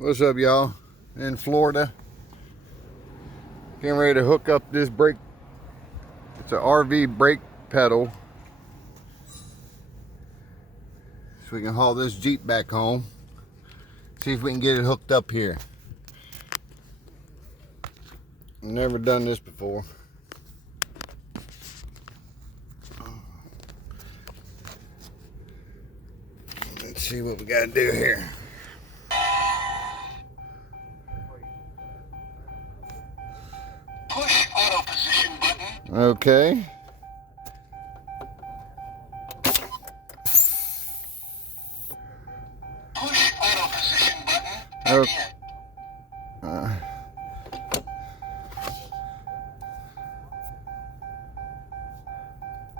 What's up, y'all? In Florida, getting ready to hook up this brake. It's an RV brake pedal, so we can haul this Jeep back home. See if we can get it hooked up here. Never done this before. Let's see what we got to do here. Push auto position button. Okay. Push auto position button Okay. again.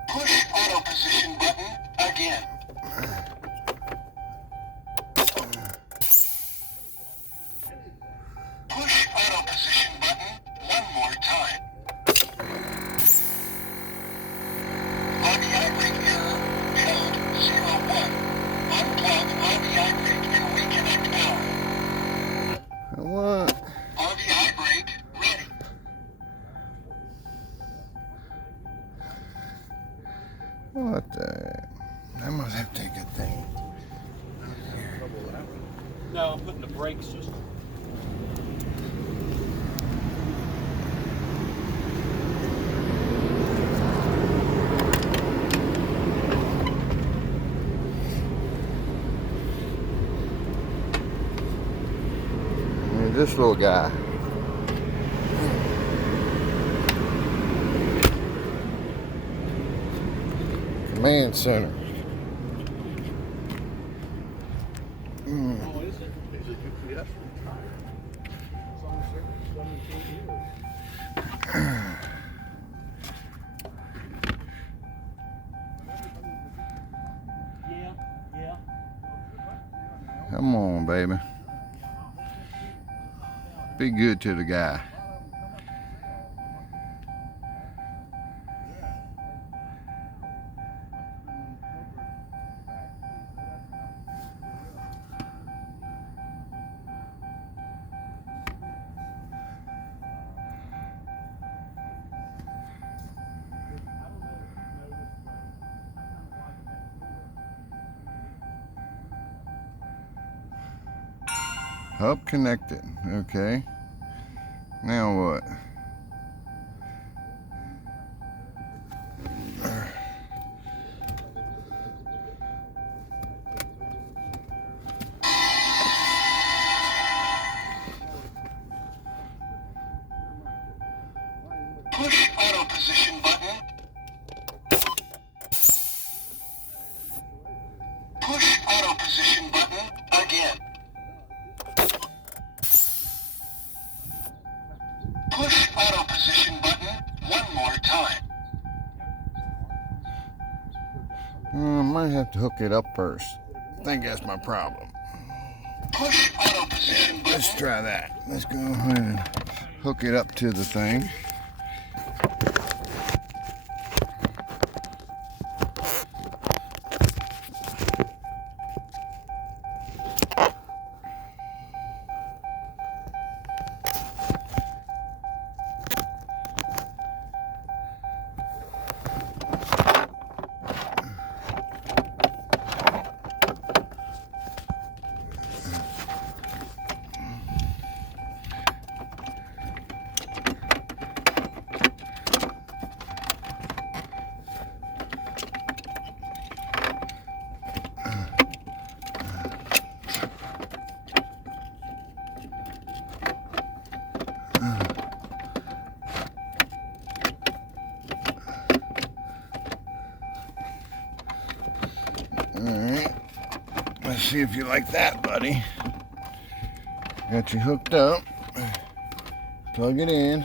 Push auto position button again. Push auto position button one more time. RDI brake error held 01. Unplug RDI brake and reconnect power. What? RDI brake ready. What the? I must have to take a thing. No, I'm putting the brake system. This little guy. Command center. Oh, is it? Is it UPS? It's on 17 years. Yeah. Come on, baby. Be good to the guy. Hub connected. Okay. Now what? Push auto position button. Push auto position button again. Push auto position button one more time. I might have to hook it up first. I think that's my problem. Push auto position button. Let's try that. Let's go ahead and hook it up to the thing. Alright, let's see if you like that, buddy. Got you hooked up. Plug it in.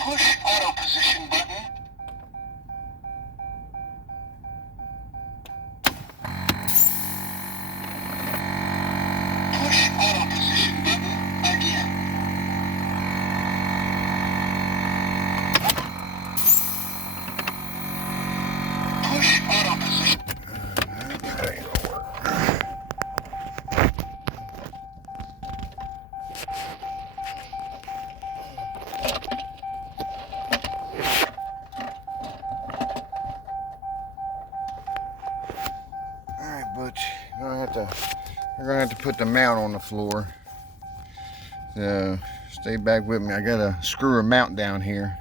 Push auto position button. Push auto position button again. to have to put the mount on the floor. So stay back with me. I gotta screw a mount down here.